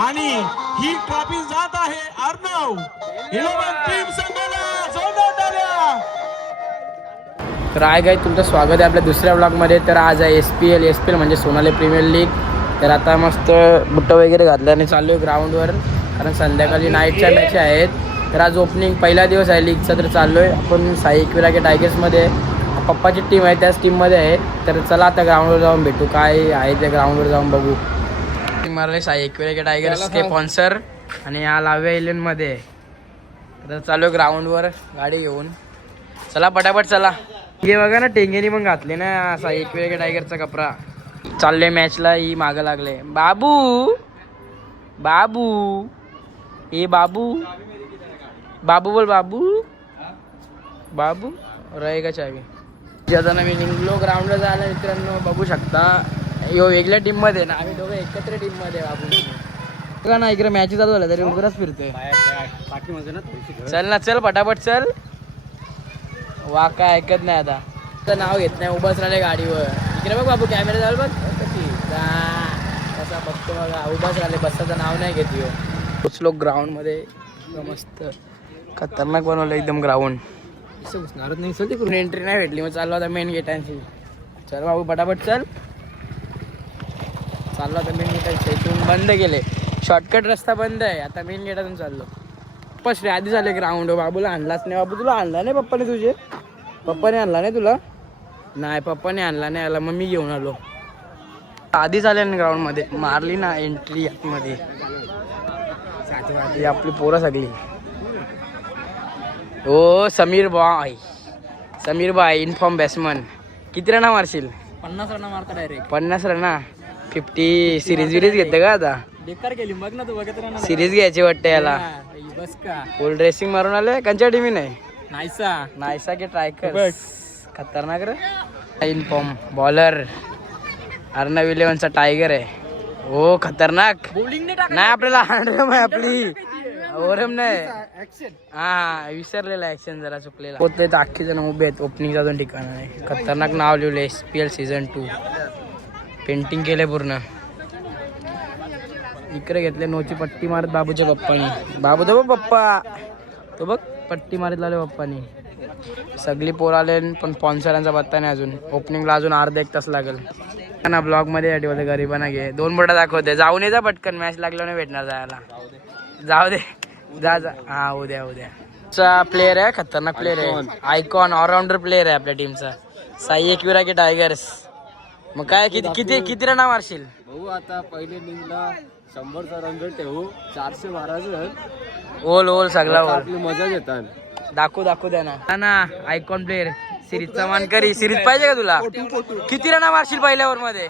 आणि ही ट्रॉफी जात आहे अर्णव 11 टीम संघाला. जोरदार टाळ्या. तर आहे काय तुमचं स्वागत आहे आपल्या दुसऱ्या ब्लॉगमध्ये. तर आज आहे एस पी एल म्हणजे सोनाली प्रीमियर लीग. तर आता मस्त बुट्ट वगैरे घातल्याने चालू आहे ग्राउंडवर, कारण संध्याकाळी नाईटच्या मॅच आहेत. तर आज ओपनिंग पहिला दिवस आहे लीगचा. तर चाललो आहे आपण साई एकविरा के टायगर्समध्ये. पप्पाची टीम आहे त्याच टीममध्ये आहे. तर चला आता ग्राउंडवर जाऊन भेटू, काय आहे ते ग्राउंडवर जाऊन बघू. मारले साई एकविरा के टायगर्स के स्पॉन्सर आणि या लाव्या 11 मध्ये. तर चालू आहे ग्राउंडवर गाडी घेऊन. चला पटापट चला. हे बघा ना टेंगेनी पण घातले ना साई एकविरा के टायगरचा कपडा. चालले मॅचला, ही मागं लागले. बाबू बाबू ए बाबू बाबू बोल बाबू बाबू रहे का चावी. आता मी निघलो ग्राउंडला जायला. मित्रांनो बघू शकता यो वेगळ्या टीममध्ये ना, आम्ही दोघं एकत्र टीममध्ये. बाबू बघा ना इकडे मॅच चालू झाला तरी उघडच फिरतोय. चल ना चल पटापट चल. वा काय ऐकत नाही आता, तर नाव घेत नाही, उभाच राहिले गाडीवर. इकडे बघ बाबू कॅमेरा जाऊ बघ कसा बघतो बघा, उभाच राहिले, बसाचं नाव नाही घेत यो. कुछ लोक ग्राउंडमध्ये मस्त खतरनाक बनवलं एकदम ग्राउंड. एंट्री नाही भेटली, मग चाललो आता मेन गेटांशी. चल बाबू पटापट चल. चाललो आता मेन गेटांशी. इथून बंद केले, शॉर्टकट रस्ता बंद आहे. आता मेन गेटातून चाललो. पप्पा आधी झाले ग्राउंड. बाबूला आणलाच नाही. बाबू तुला आणला नाही पप्पाने तुझे? पप्पाने आणला नाही तुला? नाही पप्पाने आणला नाही. आला मग मी घेऊन आलो. आधी झाले ना ग्राउंडमध्ये, मारली ना एंट्री आतमध्ये. आपली पोरं सगळी. ओ समीर बाय इनफॉर्म बॅट्समन. किती रन मारशील? 50 रन मारता डायरेक्ट. 50 रन. 50 सिरीज घेते का आता? बेकार केली बघ ना तू. बघत राहणार सिरीज घ्यायची वाटते याला. बस का फुल ड्रेसिंग मारून आले. कंच्या टीमी नाही नाहीसा के ट्राय कर. खतरनाक रे. इनफॉर्म बॉलर अर्णव 11चा टायगर आहे. हो खतरनाक. बॉलिंग नाही आपल्याला हँडरम आहे आपली. ओरम नाही. हा विसरलेला ऍक्शन जरा चुकलेला होते. तर अख्खी जण उभे आहेत. ओपनिंगचा 2 ठिकाण आहे. खतरनाक नाव लिहिलं SPL सीझन 2. पेंटिंग केले पूर्ण. इकडे घेतले नोची पट्टी मारत बाबूच्या पप्पानी. बाबू तो बघ पप्पा, तो बघ पट्टी मारत लावले पप्पानी. सगळी पोर आले पण स्पॉन्सरांचा पत्ता नाही अजून. ओपनिंगला अजून अर्धा 1 तास लागेल ना. ब्लॉग मध्ये आठवते गरीबांना घे. 2 बोटा दाखवते. जाऊन ये जा पटकन, मॅच लागलं नाही भेटणार जायला. जाऊ दे जा. हा उद्या प्लेयर आहे. खतरनाक प्लेयर आहे. आयकॉन ऑलराऊंडर प्लेयर आहे आपल्या टीमचा. साई एकविरा के टायगर्स. मग काय किती रन मारशील भाऊ? आता पहिले इनिंगला 100चा रन रेट ठेवू. 412 ओल सगळा आपली मजा घेतात. दाखवू द्या ना. आयकॉन प्लेयर सिरीजचा मानकरी. सिरीज पाहिजे का तुला? किती रन मारशील पहिल्या ओव्हर मध्ये?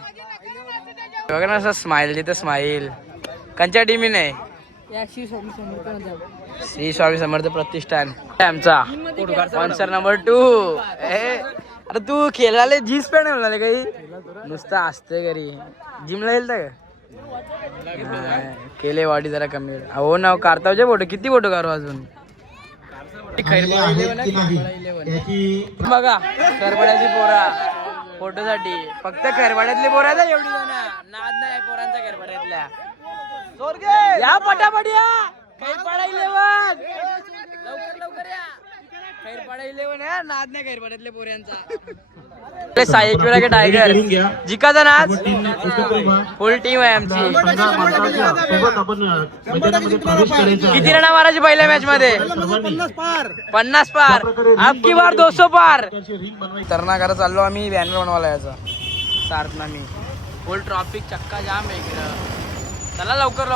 बघा ना असं स्माइल देतं स्माइल. कंच्या टीमी नाही? श्री स्वामी समर्थ प्रतिष्ठान आमचा स्पॉन्सर नंबर 2. अरे तू खेळाले जीन्स पॅन्ट म्हणाले काही? नुसतं असते घरी. जिमला येईल का? केले बॉडी जरा कमी. हो ना काढतावचे फोटो. किती फोटो काढू अजून? बघा खरबड्याची पोरा फोटोसाठी. फक्त खरबड्यातली पोरा एवढी जण. नाद नाही पोरांचा खरबड्यातल्या. या पटापट या. खैरपाडा 11 लवकर या. खैरपाडा 11 या. नाद नाही खैरपाड्यातल्या पोऱ्यांचा. साई एकविरा के टायगर जिकाचा नाच. फुल टीम आहे आमची. किती रन मारायची पहिल्या मॅच मध्ये? 50 पार. अबकी बार 200 पार. तरनागारा चाललो आम्ही बॅनर बनवायला याचा. सार्थ मी फुल ट्रॉफिक चक्का जाम आहे इकडं. चला लवकर.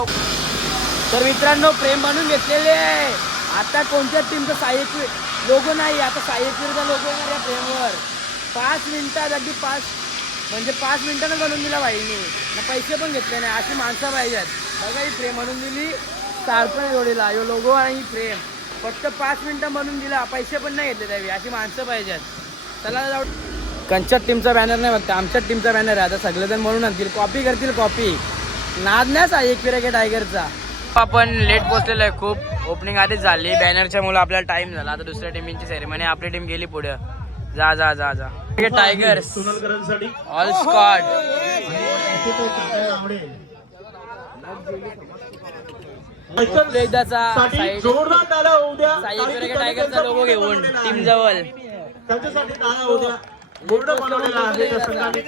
तर मित्रांनो प्रेम बनवून घेतलेले आहे. आता कोणत्या टीमचा साई एकविरा लोगो नाही. आता साई एकविराचा लोगो येणार या फ्रेमवर. 5 मिनिटात अगदी 5 मिनिटानं बनवून दिला बाईंनी. पैसे पण घेतले नाही. अशी माणसं पाहिजेत. बघा ही फ्रेम बनवून दिली. सार्थ जोडीला यो लोगो आणि ही फ्रेम. फक्त 5 मिनिटं म्हणून दिला, पैसे पण नाही घेतले त्यावेळी. अशी माणसं पाहिजेत. चला जाऊ. कंच्यात टीमचा बॅनर नाही बघता, आमच्याच टीमचा बॅनर आहे. आता सगळेजण म्हणून आणतील, कॉपी करतील. कॉपी नाद नाही एक पिरेके टायगरचा. आपण लेट पोहोचलेलो आहे खूप. ओपनिंग आधीच झाली, बॅनरच्या मुळे आपल्याला टाइम झाला. आता दुसऱ्या टीमची सेरेमनी, आपली टीम गेली पुढे. जा जा जा जा. Tigers all squad. टायगरचा लोगो घेऊन टीम जवळ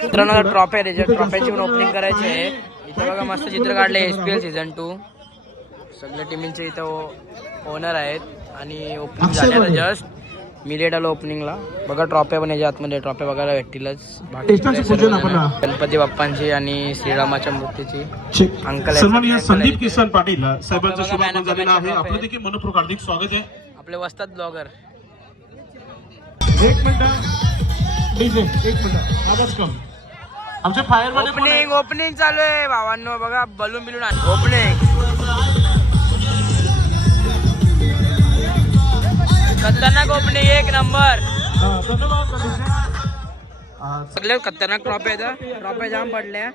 मित्रांनो ट्रॉफी आहे, ट्रॉफीची पण ओपनिंग करायची आहे. इथे बघा मस्त चित्र काढले SPL सीझन 2. सगळ्या टीमचे इथं ओनर आहेत आणि ओपनिंग झालं जस्ट. मी लेट आलो ओपनिंगला. बघा ट्रॉफी पण याच्या आतमध्ये ट्रॉफी बघायला भेटतीलच. गणपती बाप्पांची आणि श्रीरामाच्या मूर्तीची. अंकल संदीप किसन पाटील साहेबांचं शुभागमन झालेलं आहे. आपलं देखील मनपूर्वक हार्दिक स्वागत आहे. आपले वस्ताद ब्लॉगर. एक मिनिट आवाज कम. आमच्या फायर ओपनिंग चालू आहे भावांनो. बघा बलून बिलून ओपनिंग. खतरनाक ओपनिंग, एक नंबर. सगळे खतरनाक ट्रॉफी आहेत. ट्रॉफी जाम पडल्या.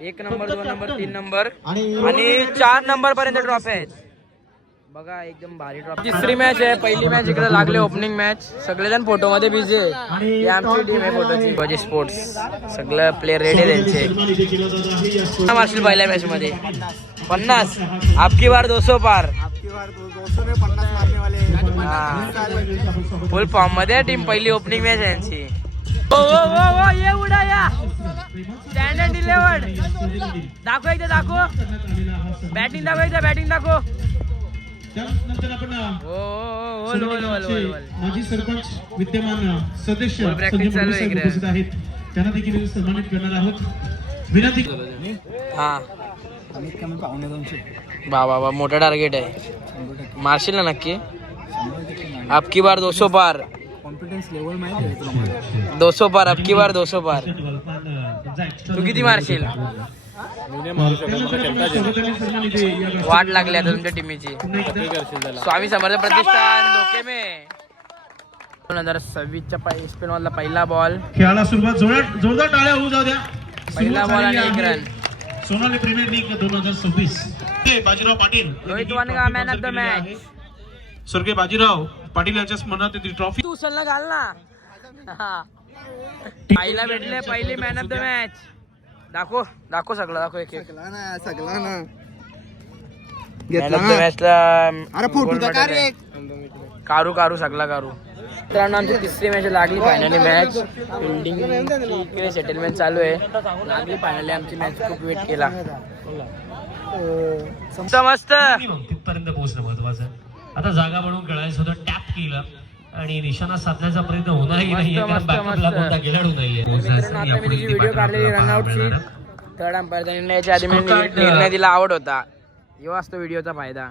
1 नंबर 2 नंबर 3 नंबर आणि 4 नंबर पर्यंत ट्रॉफी आहेत. बघा एकदम भारी ट्रॉफी. तिसरी मॅच आहे. पहिली मॅच इकडे लागले ओपनिंग मॅच. सगळेजण फोटो मध्ये बिझी आहे. ही आमची टीम आहे फोटोची. स्पोर्ट्स सगळं प्लेयर रेडी आहे त्यांचे. मारशील पहिल्या मॅच मध्ये 50. आपकी बार 200 पार. फुल फॉर्म मध्ये टीम. पहिली ओपनिंग मॅच आहे यांची. ये उडा या स्टँडर्ड 11 दाखव एकदा. दाखव बॅटिंग. दाखव एकदा बॅटिंग. दाखव. माजी सरपंच विद्यमान सदस्य उपस्थित आहेत. त्यांना देखील सन्मानित करणार आहोत. विनंती. हा बाबा मोठा टार्गेट आहे. मारशील ना नक्की. आपकी बार 200 पार. कॉन्फिडन्स लेवल माहिती 200 पार. आपकी बार 200 पार. तू किती मारशील? वाट लागली आता तुमच्या टीमची. स्वामी समर्थ प्रतिष्ठान धोके में 2026च्या स्पिन मधला पहिला बॉल. खेळाला सुरुवात. जोरदार टाळ्या होऊ जाऊ द्या. पहिला बॉल आणि 1 run. Sonali premier league 2026. Bajirao Patil Rohit Wanga man of the match. स्वर्गीय बाजीराव पाटील यांच्या स्मरणार्थ ट्रॉफी. तू उचल ना, घाल ना. पहिला भेटले. पहिली मॅन ऑफ द मॅच. दाखव सगळं. दाखव एक एक. कारू सगळा कारू. मित्रांनो आमची तिसरी मॅच लागली फायनली मॅच. फिल्डिंग इकडे सेटलमेंट चालू आहे. लागली फायनली आमची मॅच. खूप वेट केला. मस्त तिथपर्यंत पोहोचणं महत्वाचं. आता जागा बनवून खेळायचं होतं. टॅप केलं आणि निशाणा साधण्याचा प्रयत्न होणारही नाही, कारण बॅकअपला कोणता खेळाडू नाहीये. व्हिडिओ काढलेली रनआउटची. थर्ड अंपायरचा निर्णयाच्या आधी मी निर्णय दिला. आवड होता. एवढा असतो व्हिडिओचा फायदा.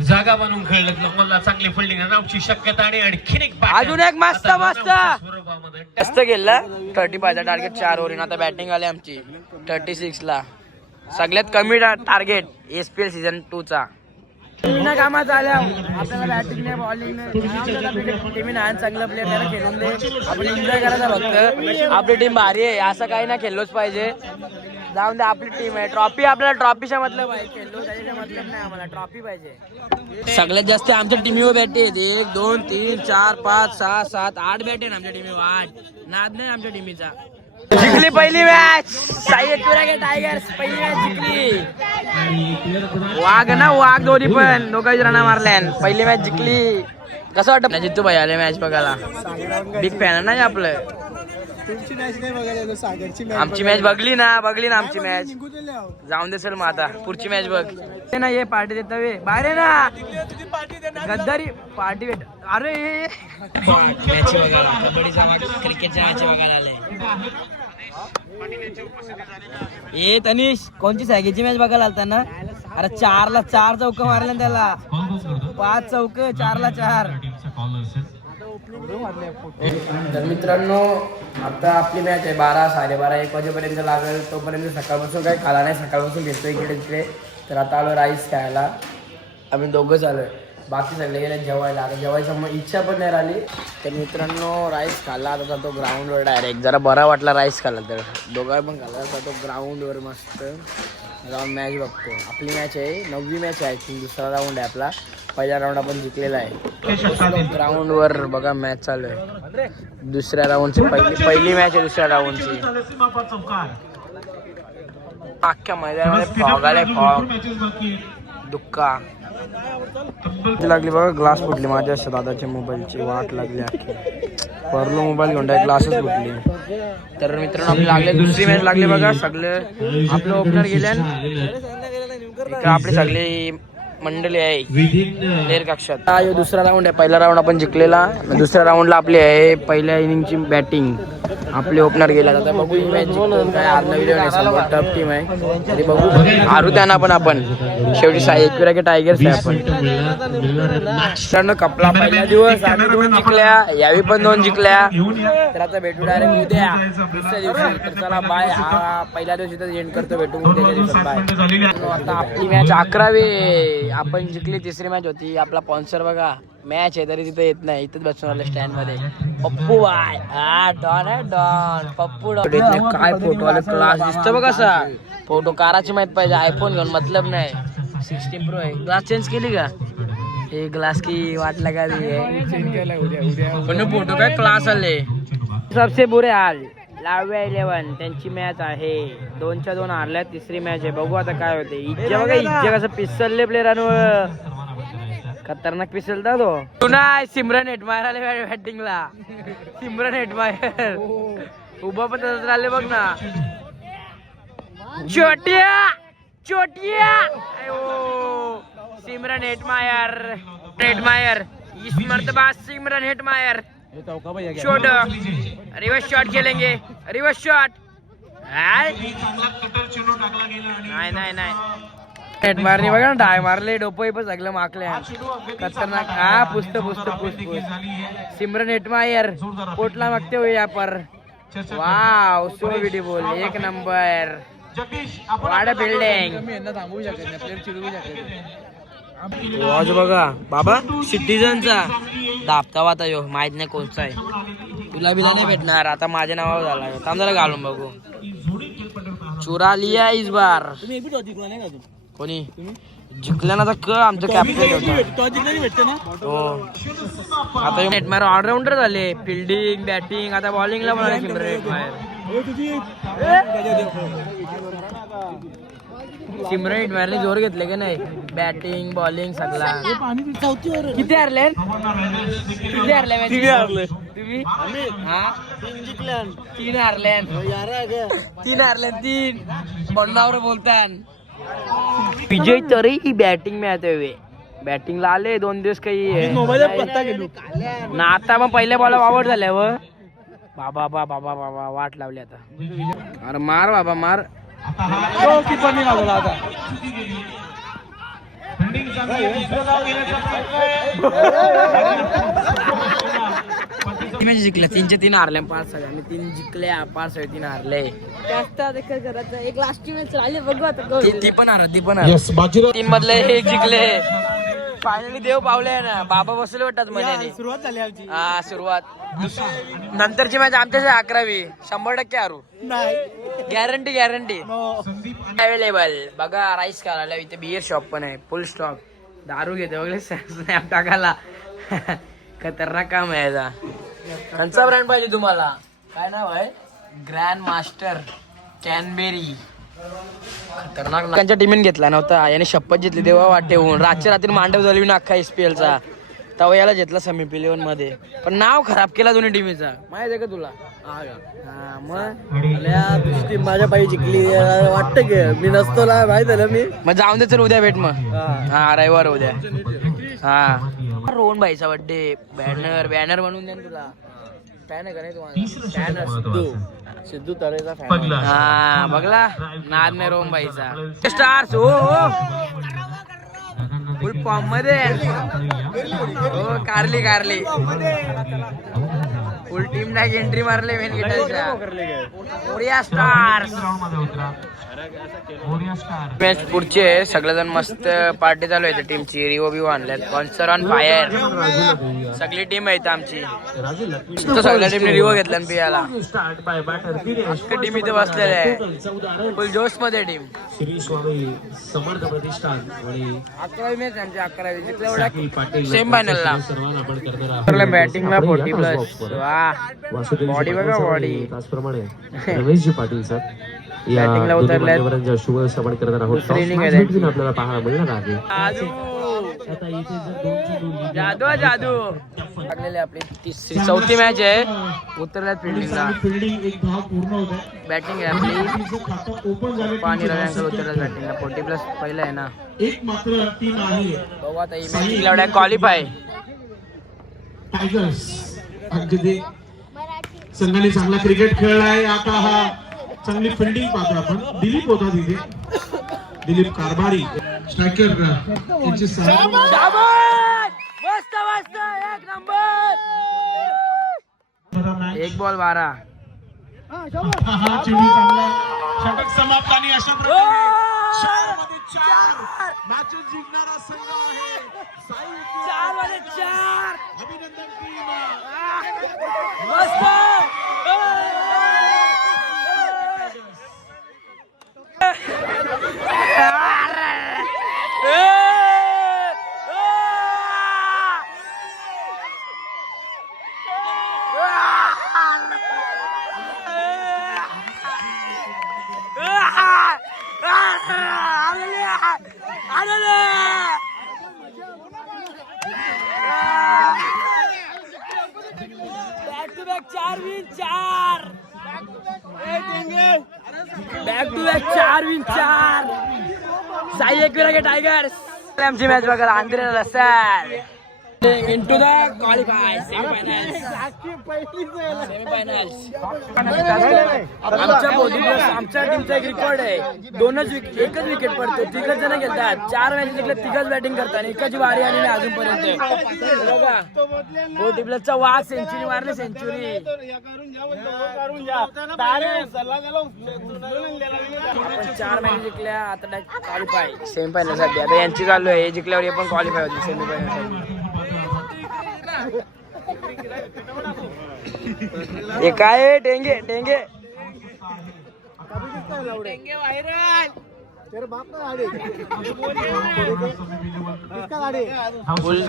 जागा बनवून खेळलं मला चांगली फिल्डिंग रनआउटची शक्यता आणि आणखीन एक अजून एक मस्त मस्त गेलं. 35चा टार्गेट 4 ओव्हर. आता बॅटिंग आली आमची 36 ला. सगळ्यात कमी टार्गेट SPL सीझन 2 चा. टीमना कामात आल्या. आपल्याला बॅटिंग नाही बॉलिंग नाही. टीम आहे चांगलं प्लेअर त्याला खेळून दे. आपण एन्जॉय करायचा फक्त. आपली टीम भारी आहे. असं काही ना खेळलोच पाहिजे. जाऊन दे आपली टीम आहे. ट्रॉफी आपल्याला ट्रॉफीच्या मतलब आहे. खेळलो त्याच्या मतलब नाही. आम्हाला ट्रॉफी पाहिजे. सगळ्यात जास्त आमच्या टीमवर बॅट आहेत. 1 2 3 4 5 6 7 8 बॅट आहेत आमच्या टीमवर. 8 नाद नाही आमच्या टीमचा. जिंकली पहिली मॅच. साईपुरा टायगर्स पहिली मॅच जिंकली. वाघ दोन्ही पण दोघांची रना मारल्या. पहिली मॅच जिंकली. कसं वाटतं जितू भाई आले मॅच बघायला? बिग फॅन नाही आपलं. आमची मॅच बघली ना आमची मॅच. जाऊन दे सर मग आता पुढची मॅच बघ ना. ये पार्टी देता वे बाहेर ना. गद्दारी पार्टी भेट. अरे मॅच बघायला क्रिकेटच्या मॅच बघायला आले. ए तनिष कोणची सायकीची मॅच बघायला आलता ना? अरे 4 ला 4 चौक मारल्या त्याला. 5 चौक 4 ला 4. तर मित्रांनो आता आपली मॅच आहे 12 12:30 1 वाजेपर्यंत लागेल. तोपर्यंत सकाळपासून काही खाला नाही. सकाळपासून घेतो इकडे तिकडे. तर आता आलो राईस खायला. आम्ही दोघंच आलोय. बाकी सगळे गेले जेवायला. आता जेवायचं मग इच्छा पण नाही राहिली. तर मित्रांनो राईस खाल्ला. आता जातो ग्राउंडवर डायरेक्ट. जरा बरा वाटला राईस खाल्ला तर दोघा पण खाल्ला. जातो ग्राउंडवर मस्त जाऊन मॅच बघतो. आपली मॅच आहे 9वी मॅच आहे. दुसरा राऊंड आहे आपला. पहिला राऊंड आपण जिंकलेला आहे. ग्राउंडवर बघा मॅच चालू आहे. दुसऱ्या राऊंडची पहिली मॅच आहे दुसऱ्या राऊंडची. अख्ख्या मैदानामध्ये फॉग आलाय. फॉग दुःखा लागली बघा. ग्लास फुटली माझ्या दादाच्या मोबाईलची. वाट लागली अख्खी. परलो मोबाईल घेऊन ग्लासच फुटली. तर मित्रांनो आपली लागले दुसरी मॅच लागली बघा. सगळे आपलं ओपनर गेल्या. आपली सगळी मंडळी आहे लेर कक्षात. हा दुसरा राऊंड आहे. पहिला राऊंड आपण जिंकलेला. दुसऱ्या राऊंडला आपली आहे पहिल्या इनिंगची बॅटिंग. आपले ओपनर गेला. आता बघू ही मॅच काय आर्नव टफ टीम आहे तरी बघू. हारू त्यांना पण आपण शेवटी 1 टायगर्स आहे आपण. कपला पहिला दिवस आम्ही 2 जिंकल्या. यावी पण 2 जिंकल्या. तर आता भेटू डायरेक्ट उद्या दुसऱ्या दिवशी. तर चला बाय. हा पहिल्या दिवशी तर एंड करतो. भेटू उद्याच्या दिवसात बाय. आता आपली मॅच 11वी आपण जिंकली. तिसरी मॅच होती. आपला स्पॉन्सर बघा मॅच आहे तरी तिथे येत नाही. इथंच बसून आले स्टँड मध्ये. पप्पू बाय. हा डॉन आहे डॉन. पप्पू डॉन काय फोटो आले. क्लास दिसतो बघ कसा. फोटो काराची माहित पाहिजे. आयफोन घेऊन मतलब नाही. 16 प्रो आहे. ग्लास चेंज केली का. हे ग्लास की वाट लगा दी है. पण फोटो काय क्लास आले. सबसे बुरे हाल लाव्या 11 त्यांची मॅच आहे. 2-2 हारल्या. तिसरी मॅच आहे. बघू आता काय होते. इज्जा बघा. इज्जा कसं पिसलले प्लेयरांवर. खतरनाक पिसलता तो. तू नाही सिमरन हेटमायर आले बॅटिंगला. सिमरन हेटमायर उभा पण तसंच राहिले बघ ना. छोट्या छोट्या सिमरन हेटमायर इस मर्तबा Shimron Hetmyer shot. Reverse shot खेलेंगे. Reverse shot. नाही हेट मारली बघा ना. डाय मारले. डोपई पण सगळं माकले. खतरनाक. हा पुस्त सिमरन हेटमायर पोटला मागते हुए यहाँ पर. Wow so beautiful. 1 नंबर. वाडा बिल्डिंग. आज बघा बाबा सिटीजनचा दाबता वाता यो माहित नाही कोणचा आहे. तुला बिला नाही भेटणार. आता माझ्या नावावर झाला. थांब जरा घालून बघू. चुरा लिया इस बार. कोणी जिंकल्या ना तर आमचं कॅप्टन होता. हो आता हेटमायर ऑलराऊंडर झाले. फिल्डिंग बॅटिंग आता बॉलिंगला पण सिमरन हेटमायर. सिमरन हेटमायरने जोर घेतले की नाही. बॅटिंग बॉलिंग सगळा. किती हारले. तुम्ही हा 3 हारले. 3 हारले. 3 बंडावर बोलतान. विजय तरी बॅटिंग में आते हुए. बॅटिंगला आले 2 दिवस काही ना. आता मग पहिल्या बॉल आउट झाल्यावर बाबा वाट लावली आता. अरे मार बाबा मार. जिंकल्या. 3-3 हारल्या. 5 सगळ्या. आम्ही 3 जिंकल्या. 5 3 हारले. एक लास्ट मॅच राहिली बघू आता. ती पण हार. 3 मधले 1 जिंकले. फायनली देव पावले ना. बाबा बसले वाटतात मध्ये. सुरुवात झाली आमची. हा सुरुवात. नंतरची मॅच आमच्याशी 11वी 100% हारू. Guarantee available. बघा राईस खायला इथे बियर शॉप पण आहे. फुल स्टॉक. दारू घेते वगैरे स्नॅप टाकायला. खतरनाक काम आहे याचा. त्यांचा ब्रँड पाहिजे तुम्हाला. काय नाव आहे. Grand master cranberry. खतरनाक. त्यांच्या टीमने घेतला नव्हता. याने शपथ घेतली देवा वाटेहून. रात्री मांडव झाली ना अख्खा SPL चा. तेव्हा याला घेतला सेमी 11 मध्ये. पण नाव खराब केला दोन्ही टीमचा. माहित आहे का तुला. हा मग टीम माझ्या पायी जिंकली. वाटतं की मी नसतो ना. माहित आहे ना मी. मग जाऊन दे. चल उद्या भेट मग. हा रविवार उद्या. हा रोहन भाईचा बर्थडे. बॅनर बनवून द्या तुला. फॅन आहे का नाही तुम्हाला. सिद्धू तरेचा फॅन. हा बघला नाद नाही रोहन भाईचा. स्टार्स हो फुल फॉर्म मध्ये. हो कारली फुल टीम नाही एंट्री मारले मेन गेटच्या ओरिया स्टार्स मॅच पुढचे सगळेजण मस्त पार्टी चालू आहे टीमची रिओ बिओ आणल्यात कॉन्सर ऑन फायर सगळी टीम आहे आमची सगळ्या टीमने रिओ घेतला पियाला अख्खी टीम इथे बसलेले आहे फुल जोश मध्ये टीम श्री स्वामी समर्थ प्रतिष्ठान आणि 11वी मॅच आमची 11वी पाटील सेम फायनलला सर्वांना आपण करणार बॅटिंगला 40+ वा बॉडी बघा बॉडी त्याचप्रमाणे रमेशजी पाटील सर या बॅटिंगला उतरल्यात. मान्यवरांच्या शुभेच्छा आपण करणार आहोत दुसरी inning आहे Toss match देखील आपल्याला पाहायला मिळणार आहे जादू आता इथे जर दोनची दोन जादू जादू लागलेली आपली चौथी मॅच आहे उतरल्यात फिल्डिंगला फिल्डिंग एक धाव पूर्ण होत आहे. बॅटिंग आहे आपली तिचं खातं ओपन झालं. पाणी रव्यांकडे उतरल्यात बॅटिंगला 40+ पहिला आहे ना एक मात्र टीम आहे बघू आता ही मॅच जिंकल्यावर क्वालिफाय टायगर्स. अगदी संघाने चांगला क्रिकेट खेळलाय. आता हा चांगली फिल्डिंग पाहतो आपण. दिलीप होता तिथे दिलीप कारभारी स्ट्रायकर यांची मस्त मस्त एक नंबर एक बॉल 12 हा चेंडू चांगला षटक समाप्त आणि अशा प्रकारे 4 मध्ये 4 मॅचेस जिंकणारा संघ आहे 4 मध्ये 4 अभिनंदन टीम. मस्त back to back 4 win 4 back to back 4 win 4 Sai Ekvira tigers आमची मॅच बघा आंध्रेला sir into the qualify semi-finals आमच्या बॉलिंगला आमच्या टीमचा एक रेकॉर्ड आहे एकच विकेट पडतो 3 जण खेळतात 4 मॅच जिंकले 3 बॅटिंग करतात आणि एकाची वारी आली नाही अजूनपर्यंत बघा बोटिप्लसचा वाघ सेंचुरी मारली सेंचुरी 4 मॅच जिंकल्या आता क्वालिफाय सेमीफायनल साठी आता यांची चालू आहे जिंकल्यावर हे पण क्वालिफाय होती सेमीफायनल हे काय टेंगे टेंगे फुल